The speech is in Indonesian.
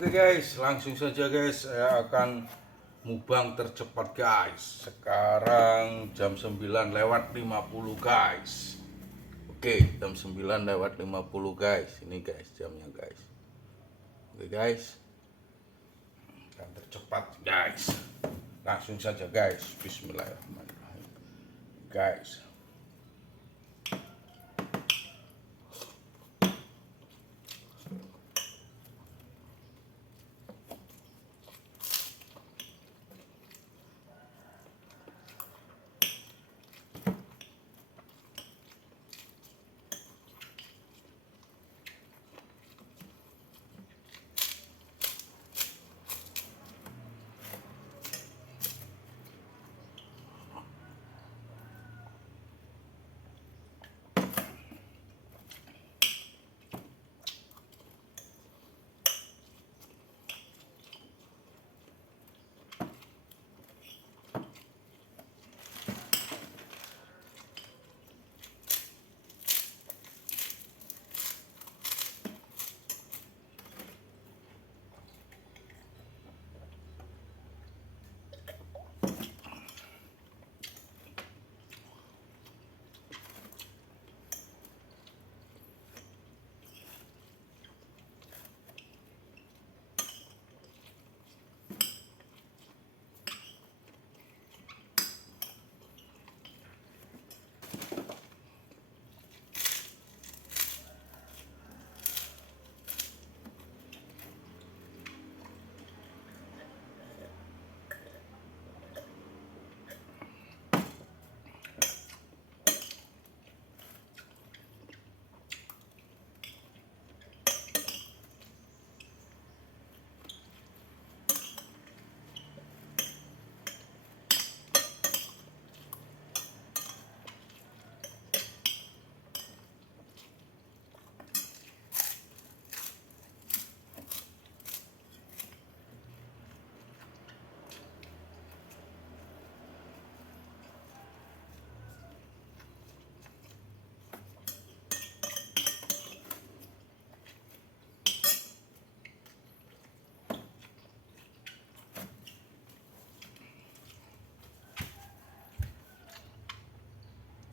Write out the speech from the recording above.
Oke guys, langsung saja guys, saya akan mukbang tercepat guys. Sekarang jam 9:50 guys. Oke, jam 9:50 guys. Ini guys jamnya guys. Oke guys, yang tercepat guys. Langsung saja guys, bismillahirrahmanirrahim guys.